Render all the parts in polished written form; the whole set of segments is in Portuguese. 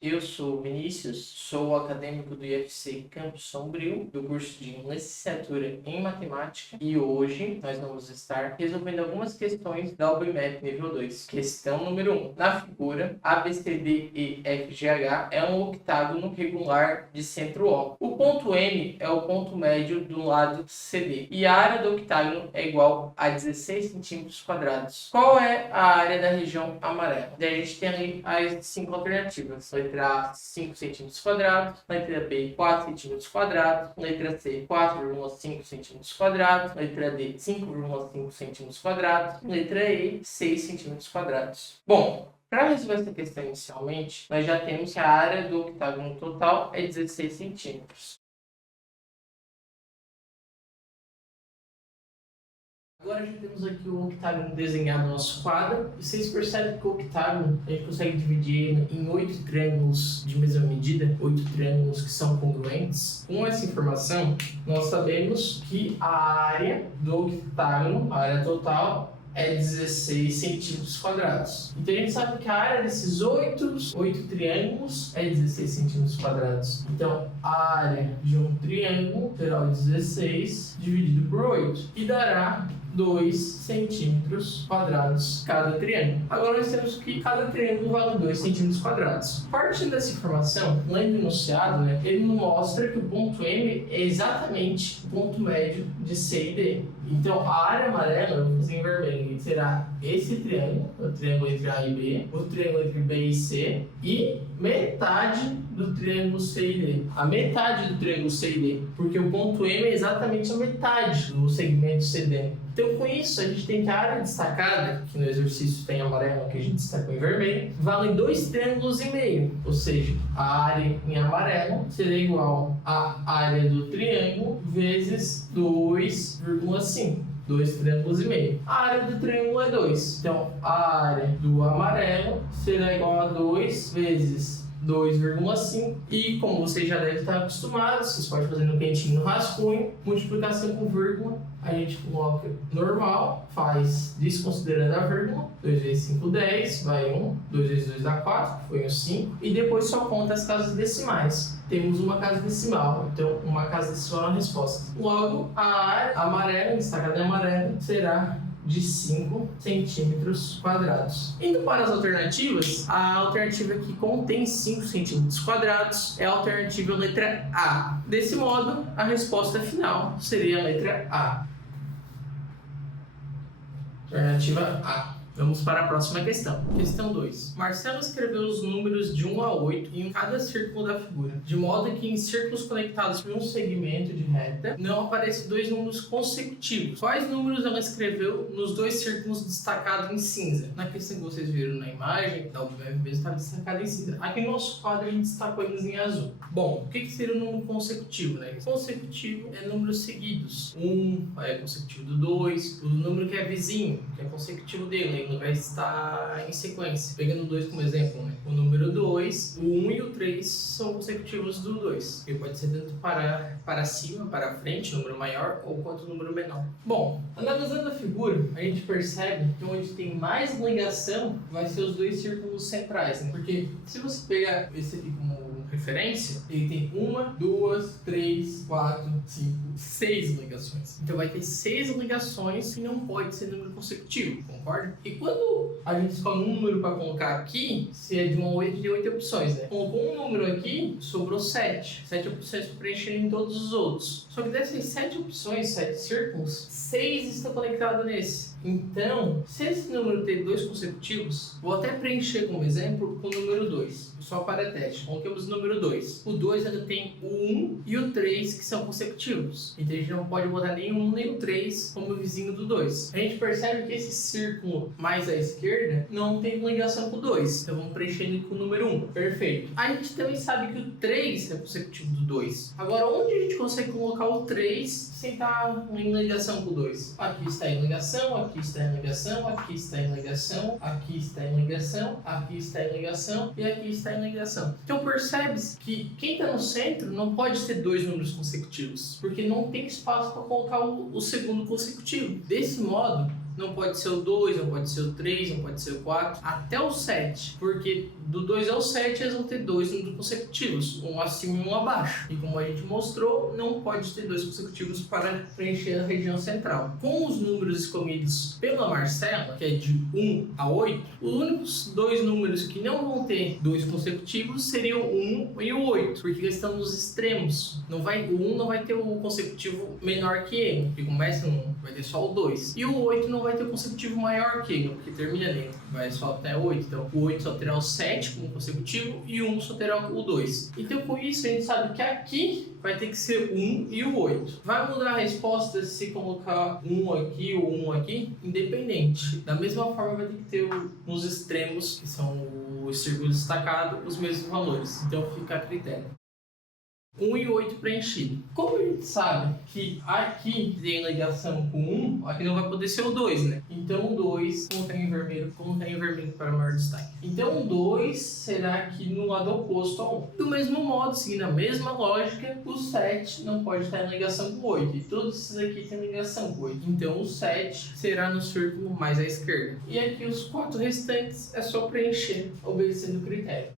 Eu sou Vinícius, sou acadêmico do IFC Campo Sombrio, do curso de Licenciatura em Matemática, e hoje nós vamos estar resolvendo algumas questões da OBMEP nível 2. Questão número 1. Na figura, ABCDEFGH é um octágono regular de centro O. O ponto M é o ponto médio do lado CD, e a área do octágono é igual a 16 centímetros quadrados. Qual é a área da região amarela? Daí a gente tem ali as 5 alternativas. Letra A, 5 centímetros quadrados. Letra B, 4 centímetros quadrados. Letra C, 4,5 centímetros quadrados. Letra D, 5,5 centímetros quadrados. Letra E, 6 centímetros quadrados. Bom, para resolver essa questão inicialmente, nós já temos que a área do octágono total é 16 centímetros. Agora já temos aqui o octágono desenhado no nosso quadro. E vocês percebem que o octágono a gente consegue dividir em 8 triângulos de mesma medida, 8 triângulos que são congruentes. Com essa informação, nós sabemos que a área do octágono, a área total, é 16 centímetros quadrados. Então a gente sabe que a área desses 8 triângulos é 16 centímetros quadrados. Então a área de um triângulo será 16 dividido por 8 e dará 2 centímetros quadrados cada triângulo. Agora nós temos que cada triângulo vale 2 centímetros quadrados. Partindo dessa informação, lendo o enunciado, ele nos mostra que o ponto M é exatamente o ponto médio de C e D. Então a área amarela, eu vou fazer em vermelho, será esse triângulo, o triângulo entre A e B, o triângulo entre B e C, e metade do triângulo C e D. A metade do triângulo C e D, porque o ponto M é exatamente a metade do segmento CD. Então, com isso, a gente tem que a área destacada, que no exercício tem amarelo, que a gente destacou em vermelho, vale 2 triângulos e meio. Ou seja, a área em amarelo será igual à área do triângulo vezes 2,5. 2 triângulos e meio. A área do triângulo é 2. Então, a área do amarelo será igual a 2 vezes 2,5 e como vocês já devem estar acostumados, vocês podem fazer no cantinho no rascunho, multiplicação com vírgula, a gente coloca normal, faz desconsiderando a vírgula, 2 vezes 5, 10, vai 1, 2 vezes 2 dá 4, foi um 5, e depois só conta as casas decimais. Temos uma casa decimal, então uma casa decimal na resposta. Logo, a área amarela, destacada em amarelo, será de 5 centímetros quadrados. Indo para as alternativas, a alternativa que contém 5 centímetros quadrados é a alternativa letra A. Desse modo, a resposta final seria a letra A. Alternativa A. Vamos para a próxima questão. Questão 2. Marcelo escreveu os números de 1 a 8 em cada círculo da figura, de modo que em círculos conectados por um segmento de reta não aparecem 2 números consecutivos. Quais números ela escreveu nos 2 círculos destacados em cinza? Na questão que vocês viram na imagem, da UFB está destacado em cinza. Aqui no nosso quadro a gente destacou eles em azul. Bom, o que seria o número consecutivo? Consecutivo é números seguidos. 1 é consecutivo do 2, o número que é vizinho, que é consecutivo dele, vai estar em sequência. Pegando o 2 como exemplo, o número 2, o 1 e o 3 são consecutivos do 2. Ele pode ser tanto para cima, para frente, número maior, ou quanto número menor. Bom, analisando a figura, a gente percebe que onde tem mais ligação vai ser os 2 círculos centrais, Porque se você pegar esse aqui como referência, ele tem 1, 2, 3, 4, 5, 6 ligações. Então vai ter 6 ligações e não pode ser número consecutivo, concorda? E quando a gente escolhe um número para colocar aqui, se é de 1 a 8, tem 8 opções, Colocou um número aqui, sobrou 7. 7 opções para preencher em todos os outros. Só que dessas 7 opções, 7 círculos, 6 estão conectados nesse. Então, se esse número tem 2 consecutivos, vou até preencher como exemplo com o número 2. Só para teste. Coloquemos o número 2. O 2 ele tem o 1 e o 3 que são consecutivos. Então a gente não pode botar nem o 1 nem o 3 como vizinho do 2. A gente percebe que esse círculo mais à esquerda não tem ligação com o 2. Então vamos preenchendo com o número 1. Perfeito. A gente também sabe que o 3 é consecutivo do 2. Agora, onde a gente consegue colocar o 3 sem estar em ligação com o 2? Aqui está em ligação, aqui está em ligação, aqui está em ligação, aqui está em ligação, aqui está em ligação e aqui está em ligação. Então percebe-se que quem está no centro não pode ter 2 números consecutivos, porque não tem espaço para colocar o segundo consecutivo. Desse modo, Não pode ser o 2, não pode ser o 3, não pode ser o 4, até o 7, porque do 2 ao 7 eles vão ter dois números consecutivos, um acima e um abaixo. E como a gente mostrou, não pode ter dois consecutivos para preencher a região central. Com os números escolhidos pela Marcela, que é de 1 a 8, os únicos dois números que não vão ter dois consecutivos seriam o 1 e o 8, porque eles estão nos extremos. O 1 não vai ter o consecutivo menor que ele, que começa no 1, vai ter só o 2. E o 8 não vai ter o consecutivo maior que ele, porque termina nele, vai só até o 8. Então o 8 só terá o 7 como consecutivo e o 1 só terá o 2. Então com isso a gente sabe que aqui vai ter que ser 1 e o 8. Vai mudar a resposta se colocar 1 aqui ou 1 aqui? Independente. Da mesma forma vai ter que ter nos extremos, que são os círculos destacados, os mesmos valores. Então fica a critério. 1 e 8 preenchido. Como a gente sabe que aqui tem ligação com 1, aqui não vai poder ser o 2, né? Então o 2, colocar em vermelho para maior destaque. Então o 2 será aqui no lado oposto ao 1. Do mesmo modo, seguindo a mesma lógica, o 7 não pode estar em ligação com o 8. E todos esses aqui têm ligação com o 8. Então o 7 será no círculo mais à esquerda. E aqui os 4 restantes é só preencher, obedecendo o critério.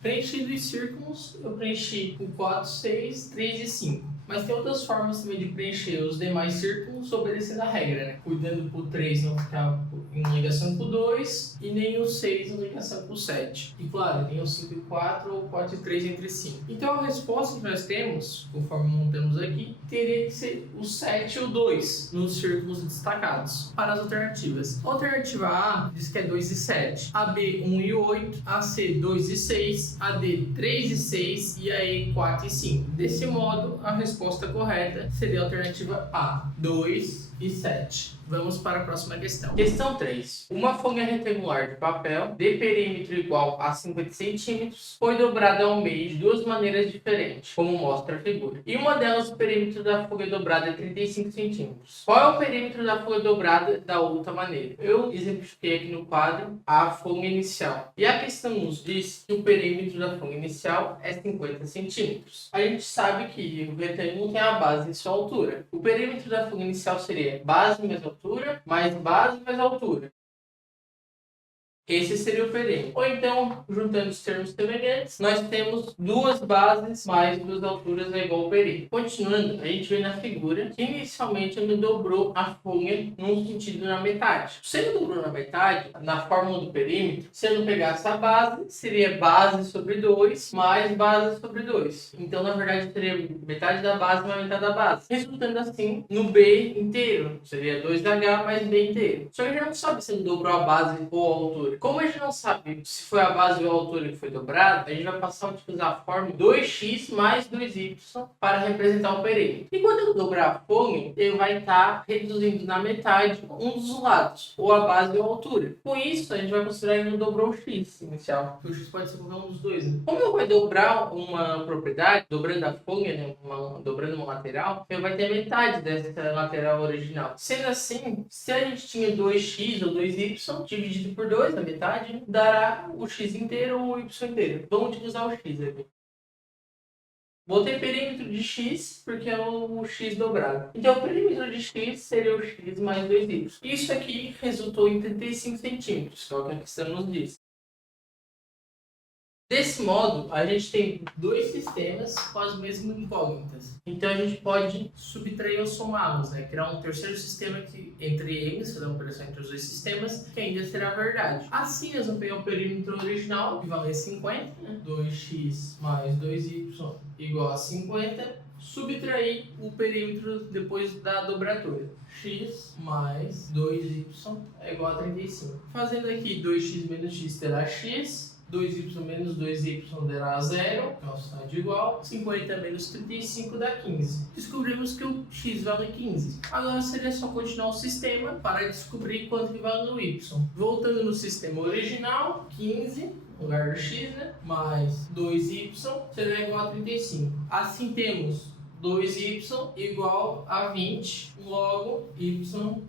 Preenchido os círculos, eu preenchi o 4, 6, 3 e 5. Mas tem outras formas também de preencher os demais círculos obedecendo a regra, né? Cuidando pro 3 não ficar em ligação com o 2 e nem o 6 em ligação com o 7. E claro, nem o 5 e 4 ou 4 e 3 entre 5. Então a resposta que nós temos, conforme montamos aqui, teria que ser o 7 e o 2 nos círculos destacados. Para as alternativas. A alternativa A diz que é 2 e 7. A B, 1 e 8. A C, 2 e 6. A D, 3 e 6. E a E, 4 e 5. Desse modo, a resposta correta seria a alternativa A, 2 e 7. Vamos para a próxima questão. Questão 3. Uma folha retangular de papel de perímetro igual a 50 cm foi dobrada ao meio de duas maneiras diferentes, como mostra a figura. E uma delas, o perímetro da folha dobrada é 35 cm. Qual é o perímetro da folha dobrada da outra maneira? Eu exemplifiquei aqui no quadro a folha inicial. E a questão nos diz que o perímetro da folha inicial é 50 cm. A gente sabe que o retângulo tem a base em sua altura. O perímetro da folha inicial seria base mais altura, mais base mais altura. Esse seria o perímetro. Ou então, juntando os termos semelhantes, nós temos duas bases mais duas alturas é igual ao perímetro. Continuando, a gente vê na figura que inicialmente ele dobrou a folha num sentido na metade. Se ele dobrou na metade, na fórmula do perímetro, se eu não pegasse a base, seria base sobre 2 mais base sobre 2. Então, na verdade, seria metade da base mais metade da base. Resultando assim no B inteiro. Seria 2H mais B inteiro. Só que a gente não sabe se ele dobrou a base ou a altura. Como a gente não sabe se foi a base ou a altura que foi dobrada, a gente vai passar a utilizar a fórmula 2x mais 2y para representar o perímetro. E quando eu dobrar a folha, ele vai estar reduzindo na metade um dos lados, ou a base ou a altura. Com isso, a gente vai considerar que ele não dobrou o x inicial. O x pode ser qualquer um dos dois, né? Como eu vou dobrar uma propriedade, dobrando a folha, né, dobrando uma lateral, ele vai ter metade dessa lateral original. Sendo assim, se a gente tinha 2x ou 2y dividido por 2, a metade dará o x inteiro ou o y inteiro. Vamos utilizar o x aqui. Botei perímetro de x porque é o x dobrado. Então o perímetro de x seria o x mais 2y. Isso aqui resultou em 35 centímetros, que é o que a questão nos diz. Desse modo, a gente tem dois sistemas com as mesmas incógnitas. Então a gente pode subtrair ou somá-los, né? Criar um terceiro sistema que, entre eles, fazer uma operação entre os dois sistemas, que ainda será verdade. Assim, nós vamos pegar o perímetro original, que vale 50, né? 2x mais 2y igual a 50. Subtrair o perímetro depois da dobradura. X mais 2y é igual a 35. Fazendo aqui 2x menos x terá x. 2y menos 2y dará 0, que é um sinal de igual. 50 menos 35 dá 15. Descobrimos que o x vale 15. Agora seria só continuar o sistema para descobrir quanto que vale no y. Voltando no sistema original, 15, no lugar do x, né? Mais 2y será igual a 35. Assim temos 2y igual a 20, logo y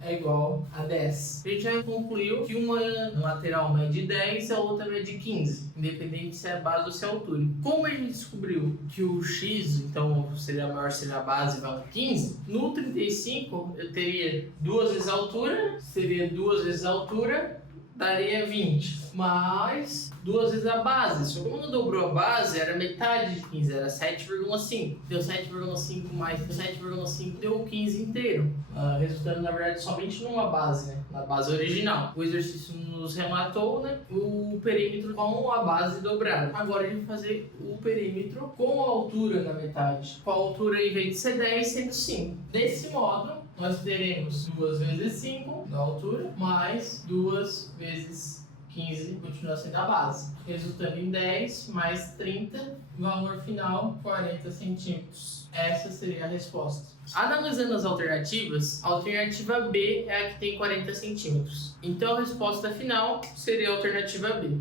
é igual a 10. A gente já concluiu que uma lateral mede 10 e a outra mede 15, independente se é a base ou se é a altura. Como a gente descobriu que o x, então, seria maior se a base vale 15, no 35 eu teria 2 vezes a altura, seria 2 vezes a altura, daria 20, mais 2 vezes a base. Se quando dobrou a base, era metade de 15, era 7,5. Deu 7,5 mais 7,5 deu 15 inteiro, resultando na verdade somente numa base, né? Na base original. O exercício nos relatou, né, o perímetro com a base dobrada. Agora a gente vai fazer o perímetro com a altura na metade. Com a altura, em vez de ser 10, sendo 5. Desse modo, nós teremos 2 vezes 5 da altura, mais 2 vezes 15, continua sendo a base, resultando em 10 mais 30, valor final 40 centímetros. Essa seria a resposta. Analisando as alternativas, a alternativa B é a que tem 40 centímetros. Então a resposta final seria a alternativa B.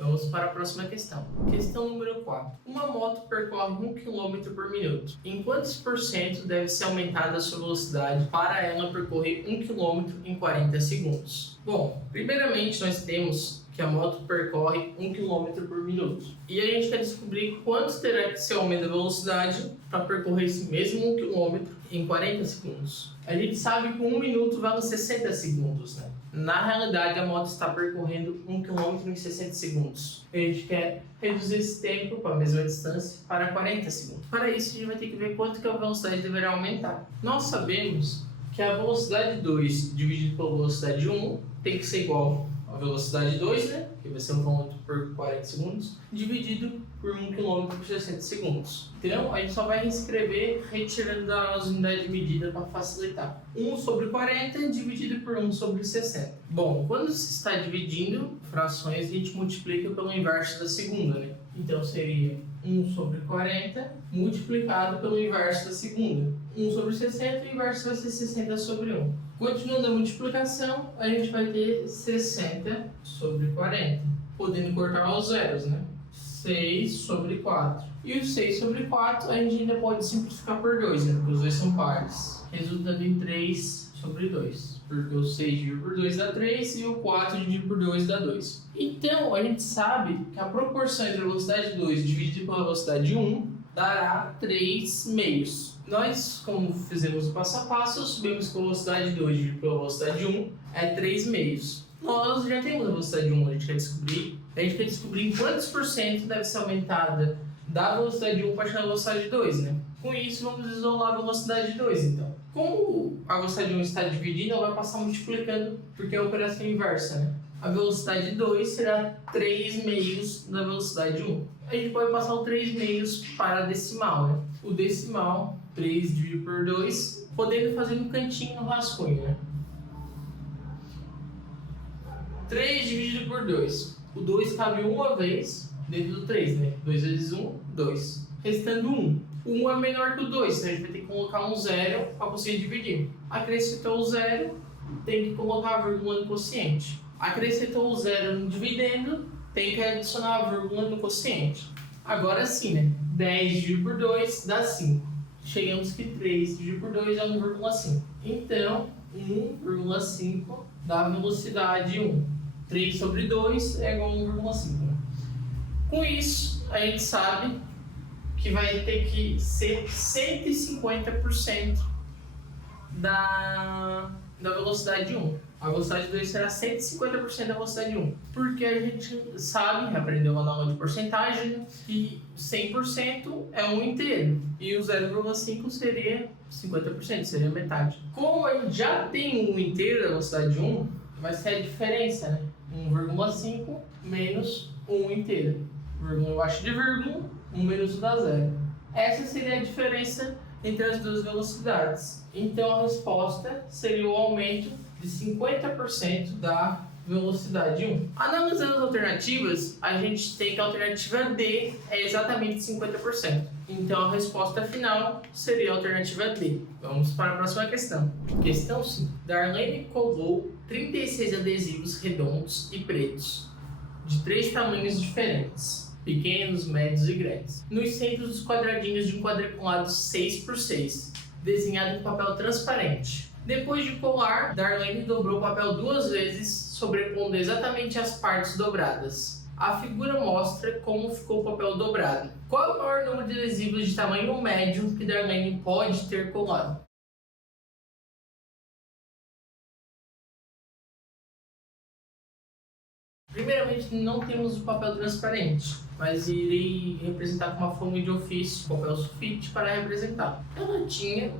Vamos para a próxima questão. Questão número 4. Uma moto percorre 1 km por minuto. Em quantos por cento deve ser aumentada a sua velocidade para ela percorrer 1 km em 40 segundos? Bom, primeiramente nós temos que a moto percorre 1 km por minuto. E a gente quer descobrir quanto terá que ser o aumento da velocidade para percorrer esse mesmo 1 km em 40 segundos. A gente sabe que 1 minuto vale 60 segundos, né? Na realidade, a moto está percorrendo 1 km em 60 segundos. A gente quer reduzir esse tempo para a mesma distância para 40 segundos. Para isso, a gente vai ter que ver quanto que a velocidade deverá aumentar. Nós sabemos que a velocidade 2 dividido pela velocidade 1 tem que ser igual a velocidade 2, né? Que vai ser 1 km por 40 segundos, dividido por 1 km por 60 segundos. Então, a gente só vai reescrever retirando as unidades de medida para facilitar. 1 sobre 40 dividido por 1 sobre 60. Bom, quando se está dividindo frações, a gente multiplica pelo inverso da segunda, né? Então, seria 1 sobre 40 multiplicado pelo inverso da segunda. 1 sobre 60, o inverso vai ser 60 sobre 1. Continuando a multiplicação, a gente vai ter 60 sobre 40, podendo cortar os zeros, né? 6 sobre 4. E o 6 sobre 4 a gente ainda pode simplificar por 2, né? Porque os dois são pares, resultando em 3 sobre 2. Porque o 6 dividido por 2 dá 3 e o 4 dividido por 2 dá 2. Então, a gente sabe que a proporção entre a velocidade 2 dividida pela velocidade 1 dará 3 meios. Nós, como fizemos o passo a passo, sabemos que a velocidade 2 dividido pela velocidade 1 é 3 meios. Nós já temos a velocidade 1, a gente quer descobrir em quantos por cento deve ser aumentada da velocidade 1 para chegar à velocidade 2, né? Com isso, vamos isolar a velocidade 2, então. Como a velocidade 1 está dividida, ela vai passar multiplicando, porque é a operação inversa, né? A velocidade 2 será 3 meios da velocidade 1. A gente pode passar o 3 meios para a decimal, né? O decimal, 3 dividido por 2, podendo fazer um cantinho no rascunho, né? 3 dividido por 2. O 2 cabe uma vez dentro do 3, né? 2 vezes 1, 2. Restando 1. O 1 é menor que o 2, então a gente vai ter que colocar um zero para conseguir dividir. Acrescentou o zero, tem que colocar a vírgula no quociente. Acrescentou o zero no dividendo, tem que adicionar a vírgula no quociente. Agora sim, né? 10 dividido por 2 dá 5. Chegamos que 3 dividido por 2 é 1,5. Então, 1,5 dá a velocidade 1. 3 sobre 2 é igual a 1,5. Com isso, a gente sabe que vai ter que ser 150% da velocidade 1. A velocidade 2 será 150% da velocidade 1. Porque a gente sabe, aprendeu uma aula de porcentagem, que 100% é 1 inteiro. E o 0,5 seria 50%, seria metade. Como a gente já tem 1 inteiro da velocidade 1, vai ser a diferença, né? 1,5 menos 1 inteiro. Vírgula embaixo de vírgula, 1 menos 1 dá 0. Essa seria a diferença entre as duas velocidades. Então a resposta seria o aumento de 50% da velocidade 1. Analisando as alternativas, a gente tem que a alternativa D é exatamente 50%. Então a resposta final seria a alternativa D. Vamos para a próxima questão. Questão 5. Darlene colou 36 adesivos redondos e pretos, de 3 tamanhos diferentes. pequenos, médios e grandes. Nos centros dos quadradinhos de um quadriculado 6x6, desenhado em papel transparente. Depois de colar, Darlene dobrou o papel 2 vezes, sobrepondo exatamente as partes dobradas. A figura mostra como ficou o papel dobrado. Qual é o maior número de adesivos de tamanho médio que Darlene pode ter colado? Primeiramente, não temos o papel transparente, mas irei representar com uma folha de ofício, papel sulfite, para representar. Ela tinha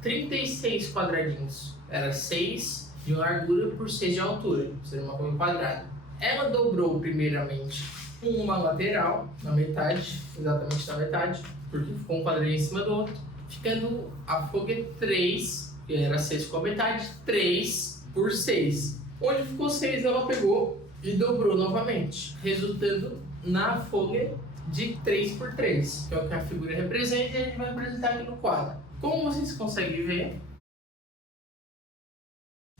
36 quadradinhos, era 6 de largura por 6 de altura, seria uma folha quadrada. Ela dobrou primeiramente uma lateral, na metade, exatamente na metade, porque ficou um quadradinho em cima do outro, ficando a folha 3, que era 6 com a metade, 3 por 6. Onde ficou 6, ela pegou e dobrou novamente, resultando na folha de 3x3, que é o que a figura representa, e a gente vai representar aqui no quadro. Como vocês conseguem ver,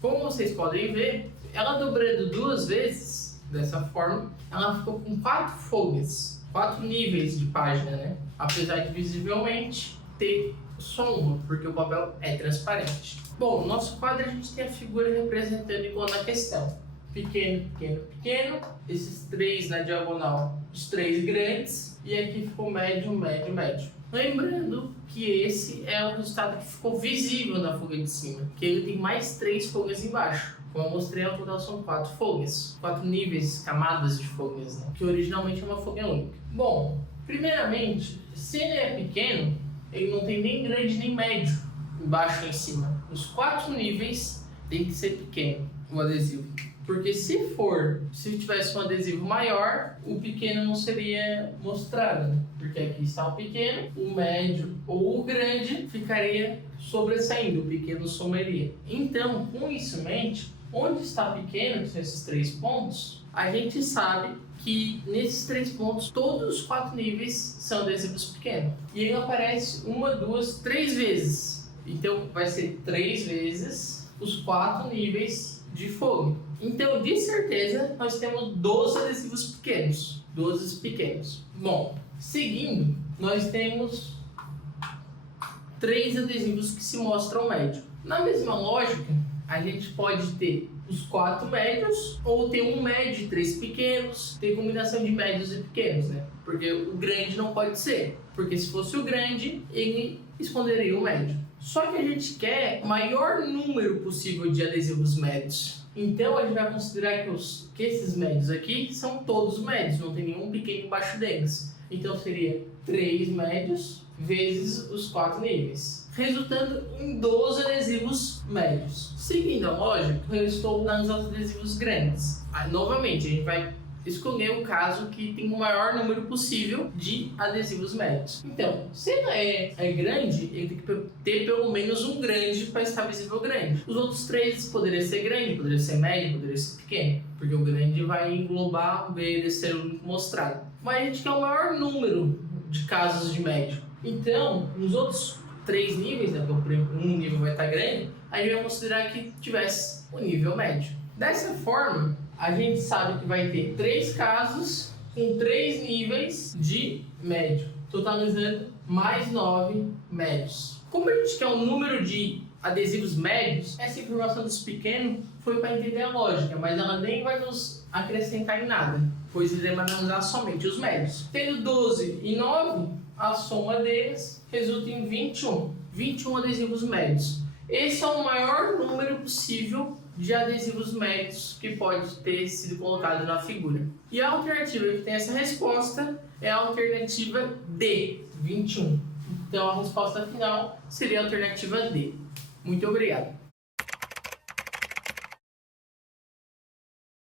como vocês podem ver, ela dobrando 2 vezes, dessa forma, ela ficou com 4 folhas, 4 níveis de página, né? Apesar de visivelmente ter só uma, porque o papel é transparente. Bom, no nosso quadro a gente tem a figura representando igual na questão. Pequeno, pequeno, pequeno, esses 3 na diagonal, os 3 grandes, e aqui ficou médio, médio, médio. Lembrando que esse é o resultado que ficou visível na folha de cima, que ele tem mais 3 folhas embaixo. Como eu mostrei, ao total são 4 folhas, 4 níveis, camadas de folhas, né? Que originalmente é uma folha única. Bom, primeiramente, se ele é pequeno, ele não tem nem grande nem médio embaixo e em cima. Os 4 níveis tem que ser pequeno, o adesivo. Porque se tivesse um adesivo maior, o pequeno não seria mostrado, né? Porque aqui está o pequeno, o médio ou o grande ficaria sobressaindo, o pequeno somaria. Então, com isso em mente, onde está pequeno, que são esses 3 pontos, a gente sabe que nesses 3 pontos, todos os 4 níveis são adesivos pequenos. E ele aparece 1, 2, 3 vezes. Então, vai ser 3 vezes os 4 níveis de folha. Então, de certeza, nós temos 12 adesivos pequenos. 12 pequenos. Bom, seguindo, nós temos 3 adesivos que se mostram médio. Na mesma lógica, a gente pode ter os 4 médios, ou ter um médio e 3 pequenos, ter combinação de médios e pequenos, né? Porque o grande não pode ser, porque se fosse o grande, ele esconderia o médio. Só que a gente quer o maior número possível de adesivos médios. Então a gente vai considerar que esses médios aqui são todos médios, não tem nenhum pequeno embaixo deles. Então seria 3 médios vezes os 4 níveis, resultando em 12 adesivos médios. Seguindo a lógica, eu estou nos adesivos grandes. Novamente, a gente vai escolher o caso que tem o maior número possível de adesivos médios. Então, se ela é grande, ele tem que ter pelo menos um grande para estar visível grande. Os outros 3 poderiam ser grande, poderia ser médio, poderia ser pequeno, porque o grande vai englobar o B, ser o único mostrado. Mas a gente quer o maior número de casos de médio. Então, nos outros 3 níveis, né, porque um nível vai estar grande, a gente vai considerar que tivesse o nível médio. Dessa forma, a gente sabe que vai ter 3 casos com 3 níveis de médio, totalizando mais 9 médios. Como a gente quer um número de adesivos médios, essa informação dos pequenos foi para entender a lógica, mas ela nem vai nos acrescentar em nada, pois iremos analisar somente os médios. Tendo 12 e 9, a soma deles resulta em 21 adesivos médios. Esse é o maior número possível de adesivos médios que pode ter sido colocado na figura. E a alternativa que tem essa resposta é a alternativa D, 21. Então a resposta final seria a alternativa D. Muito obrigado.